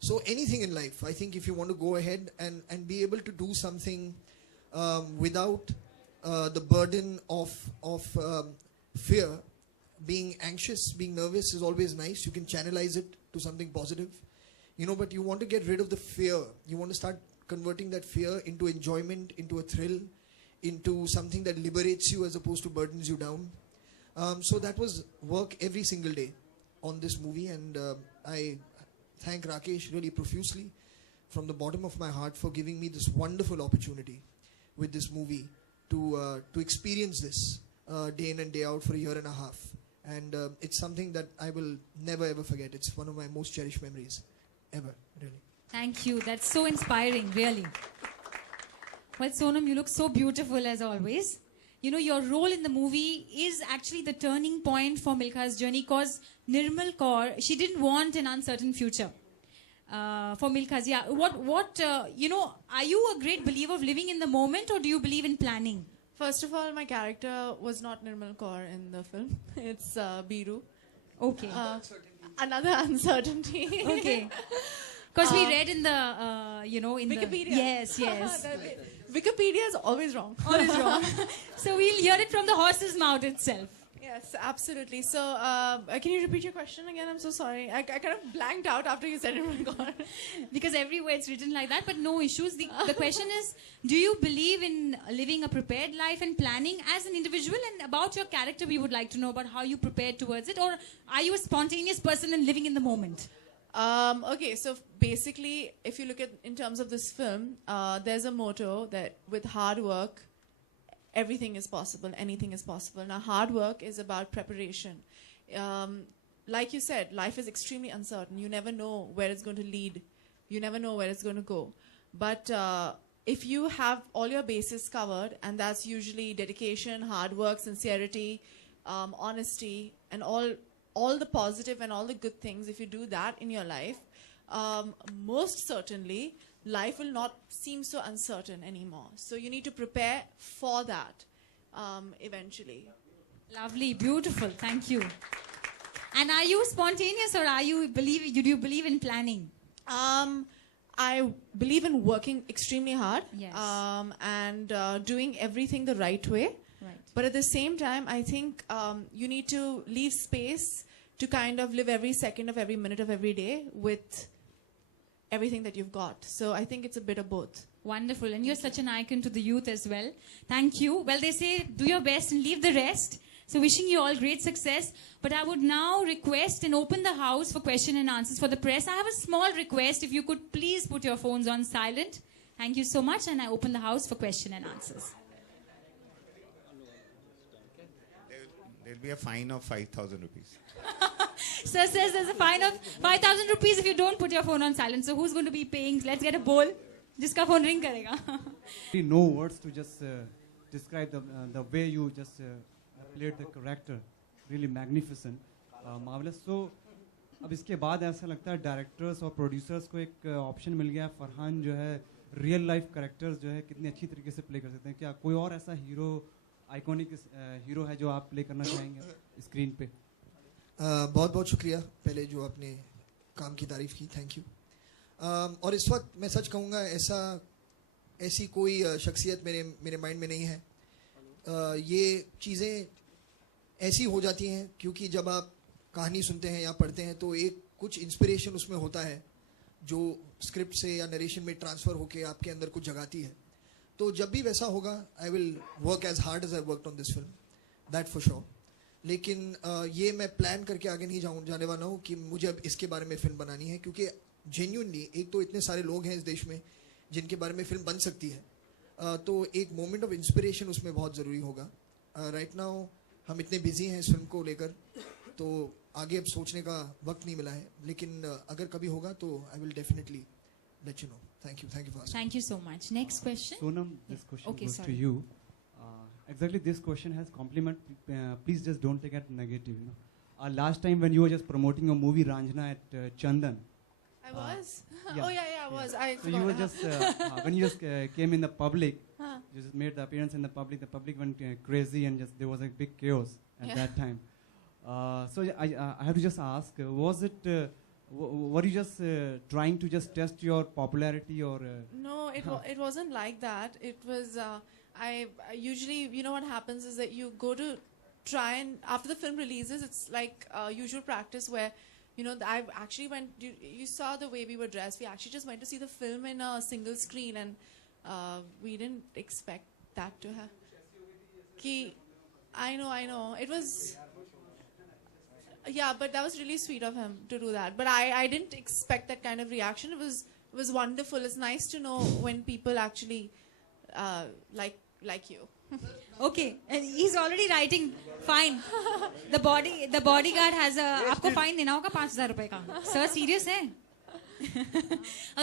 So anything in life, I think if you want to go ahead and be able to do something without the burden of fear, being anxious, being nervous is always nice. You can channelize it to something positive, but you want to get rid of the fear. You want to start converting that fear into enjoyment, into a thrill, into something that liberates you as opposed to burdens you down. So that was work every single day on this movie, and I thank Rakesh really profusely from the bottom of my heart for giving me this wonderful opportunity with this movie to experience this day in and day out for a year and a half. And it's something that I will never ever forget. It's one of my most cherished memories ever, really. Thank you. That's so inspiring, really. Well, Sonam, you look so beautiful as always. Your role in the movie is actually the turning point for Milkha's journey, because Nirmal Kaur, she didn't want an uncertain future for Milkha's. Yeah. Are you a great believer of living in the moment, or do you believe in planning? First of all, my character was not Nirmal Kaur in the film. It's Biru. Okay. Another uncertainty. Okay. Because we read in the, in Wikipedia. Yes. Wikipedia is always wrong. Always wrong. So we'll hear it from the horse's mouth itself. Yes, absolutely. So, can you repeat your question again? I'm so sorry. I kind of blanked out after you said it. Oh my God. Because everywhere it's written like that, but no issues. The question is, do you believe in living a prepared life and planning as an individual? And about your character, we would like to know about how you prepared towards it. Or are you a spontaneous person and living in the moment? Okay, so basically, if you look at in terms of this film, there's a motto that with hard work, everything is possible, anything is possible. Now, hard work is about preparation. Like you said, life is extremely uncertain. You never know where it's going to lead. You never know where it's going to go. But if you have all your bases covered, and that's usually dedication, hard work, sincerity, honesty, and all the positive and all the good things, if you do that in your life, most certainly, life will not seem so uncertain anymore. So you need to prepare for that eventually. Lovely, beautiful. Thank you. And are you spontaneous, or do you believe in planning? I believe in working extremely hard. Yes. And doing everything the right way. Right. But at the same time, I think you need to leave space to kind of live every second of every minute of every day with everything that you've got. So I think it's a bit of both. Wonderful. And you're such an icon to the youth as well. Thank you. Well, they say do your best and leave the rest. So wishing you all great success. But I would now request and open the house for question and answers for the press. I have a small request. If you could please put your phones on silent. Thank you so much. And I open the house for question and answers. There'll be a fine of 5,000 rupees. Sir says there's a fine of 5,000 rupees if you don't put your phone on silent. So who's going to be paying? Let's get a bowl. Jiska phone ring karega. No words to just describe the way you just played the character. Really magnificent, marvelous. So अब इसके बाद ऐसा लगता है directors और producers को एक option मिल गया. फरहान जो है रियल लाइफ कैरेक्टर्स जो है कितने अच्छी तरीके से प्ले कर सकते हैं. क्या कोई और ऐसा हीरो आइकॉनिक हीरो है जो आप प्ले करना चाहेंगे स्क्रीन पे? बहुत बहुत शुक्रिया पहले जो आपने काम की तारीफ़ की. Thank you. और इस वक्त मैं सच कहूँगा ऐसी कोई शख्सियत मेरे माइंड में नहीं है. ये चीज़ें ऐसी हो जाती हैं क्योंकि जब आप कहानी सुनते हैं या पढ़ते हैं तो एक कुछ इंस्पिरेशन उसमें होता है जो स्क्रिप्ट से या नरेशन में ट्रांसफ़र होके आपके अंदर कुछ जगाती है. तो जब भी वैसा होगा I will work as hard as I worked on this film, that for sure. लेकिन ये मैं प्लान करके आगे नहीं जाने वाला हूँ कि मुझे अब इसके बारे में फ़िल्म बनानी है, क्योंकि जेन्युइनली एक तो इतने सारे लोग हैं इस देश में जिनके बारे में फ़िल्म बन सकती है. तो एक मोमेंट ऑफ इंस्पिरेशन उसमें बहुत ज़रूरी होगा. राइट नाउ हम इतने बिजी हैं इस फिल्म को लेकर, तो आगे अब सोचने का वक्त नहीं मिला है. लेकिन अगर कभी होगा तो I will definitely let you know. Thank you for asking. Thank you so much. Next question. Sonam, this question Okay, goes sorry. to you. Exactly, this question has compliment. Please just don't take it negative. Last time when you were just promoting your movie Ranjana at Chandan. I was? Yeah. Oh, yeah, I was. I So you were just, when you just came in the public, Huh. you just made the appearance in the public went crazy and just there was a big chaos at Yeah. that time. So I have to just ask, was it were you just trying to just test your popularity or? No, it wasn't like that. It was I usually, you know what happens is that you go to try and after the film releases, it's like usual practice where you know I actually went. You saw the way we were dressed. We actually just went to see the film in a single screen, and we didn't expect that to happen. I know. It was. Yeah, but that was really sweet of him to do that. But I didn't expect that kind of reaction. It was wonderful. It's nice to know when people actually like you. Okay, and he's already writing. Fine. The bodyguard has a. आपको fine देना होगा 5,000 रुपए का. Sir, serious है?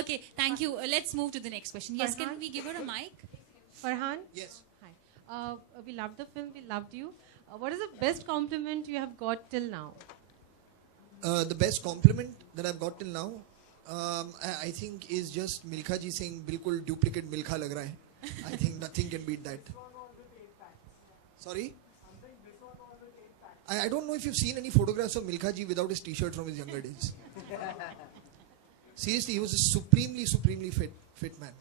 Okay, thank you. Let's move to the next question. Yes, can we give her a mic? Farhan? Yes. Hi. We loved the film. We loved you. What is the best compliment you have got till now? The best compliment that I've got till now, I think, is just Milkha ji saying, "बिल्कुल duplicate Milkha लग रहा है." I think nothing can beat that. Sorry? I don't know if you've seen any photographs of Milkha ji without his t-shirt from his younger days. Seriously, he was a supremely fit man.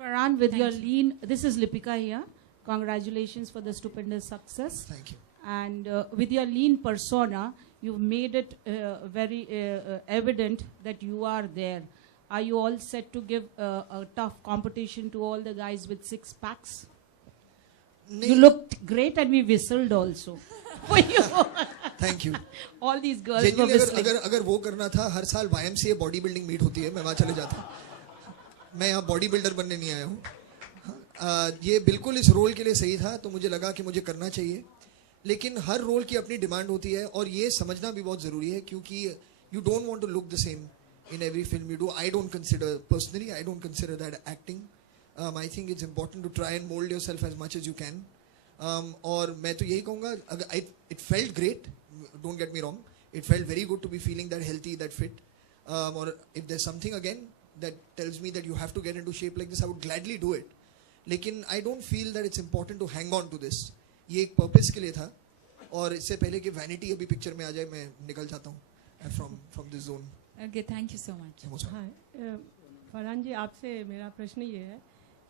Farhan, with Thank your you. lean, this is Lipika here. Congratulations for the stupendous success. Thank you. And with your lean persona, you've made it very evident that you are there. Are you all set to give a tough competition to all the guys with six packs? You looked great and we whistled also for you. Thank you. All these girls were Genuinely, whistling. अगर वो करना था, हर साल YMCA body building meet होती है, मैं वहाँ चले जाता. मैं यहाँ बॉडी बिल्डर बनने नहीं आया हूँ. ये बिल्कुल इस रोल के लिए सही था, तो मुझे लगा कि मुझे करना चाहिए. लेकिन हर रोल की अपनी डिमांड होती है और ये समझना भी बहुत ज़रूरी है, क्योंकि you don't want to look the same in every film you do. I don't consider that acting. I think it's important to try and mold yourself as much as you can. और मैं तो यही कहूँगा, it felt great. Don't get me wrong. It felt very good to be feeling that healthy, that fit. Or if there's something again that tells me that you have to get into shape like this, I would gladly do it. लेकिन I don't feel that it's important to hang on to this. ये एक purpose के लिए था. और इससे पहले कि vanity अभी picture में आ जाए, मैं निकल जाता हूँ from this zone. Okay, thank you so much. हाँ, फरहान जी, आपसे मेरा प्रश्न ये है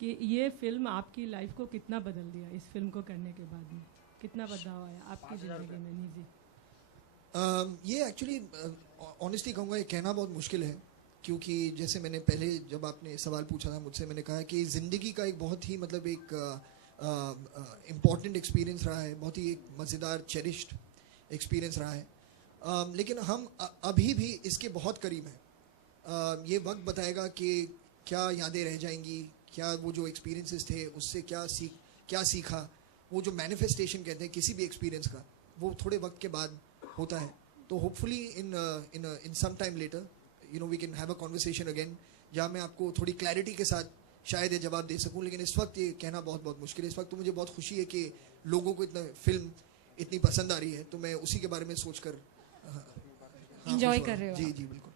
कि ये फिल्म आपकी लाइफ को कितना बदल दिया? इस फिल्म को करने के बाद में कितना बदलाव आया आपकी ज़िंदगी में? निजी ये एक्चुअली ऑनेस्टली कहूँगा, ये कहना बहुत मुश्किल है, क्योंकि जैसे मैंने पहले जब आपने सवाल पूछा था मुझसे, मैंने कहा कि ज़िंदगी का एक बहुत ही मतलब एक इम्पॉर्टेंट एक्सपीरियंस रहा है, बहुत ही एक मज़ेदार चेरिश्ड एक्सपीरियंस रहा है. लेकिन हम अभी भी इसके बहुत करीब हैं. ये वक्त बताएगा कि क्या यादें रह जाएंगी, क्या वो जो एक्सपीरियंसेस थे उससे क्या सीखा. वो जो मैनिफेस्टेशन कहते हैं किसी भी एक्सपीरियंस का, वो थोड़े वक्त के बाद होता है. तो hopefully in some time later we can have a conversation again, जहाँ मैं आपको थोड़ी क्लैरिटी के साथ शायद ये जवाब दे सकूं. लेकिन इस वक्त ये कहना बहुत बहुत मुश्किल है. इस वक्त तो मुझे बहुत खुशी है कि लोगों को फिल्म इतनी पसंद आ रही है, तो मैं उसी के बारे में सोचकर Enjoy कर रहे हो जी आप. जी बिल्कुल.